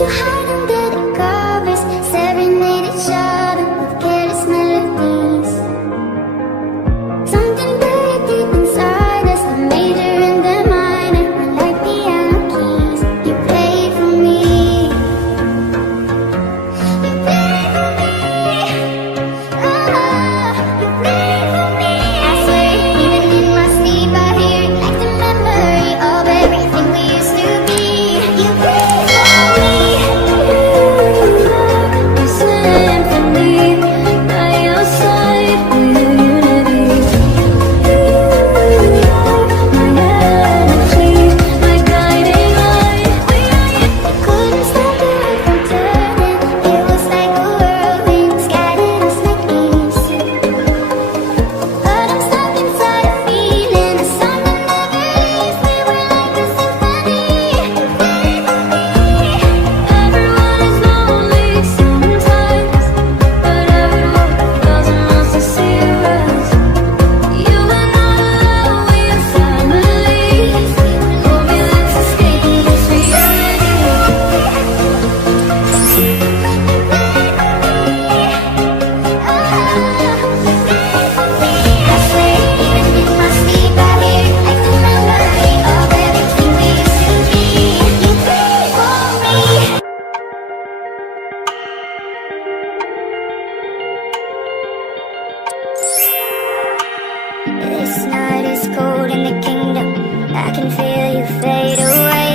to hide under the covers, serenade each other with careless melodies. Something buried deep inside us, the major and the minor were like piano keys. You played for me. You played for me. Oh, you played for me. I swear, even in my sleep, I hear it like the memory of everything we used to be. You played for me. You are a symphony by your side with unity. You are my energy, my guiding light. We couldn't stop the world from turning. It was like a whirlwind, scattered us like leaves. But I'm stuck inside a feeling, a song that never leaves. We were like a symphony. You played for me. Everyone is lonely sometimes, but everyone doesn't want to see us. You were not alone, we are family. Hold me, let's escape this reality. I swear, even in my sleep, I hear it like the memory of everything we used to be. You played for me. This night is cold in the kingdom. I can feel you fade away.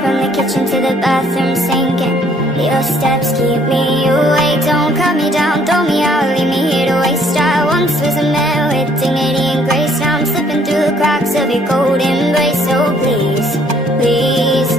From the kitchen to the bathroom sinking, your steps keep me awake. Don't cut me down, throw me out, leave me here to waste. I once was a man with dignity and grace. Now I'm slipping through the cracks of your cold embrace. So please, please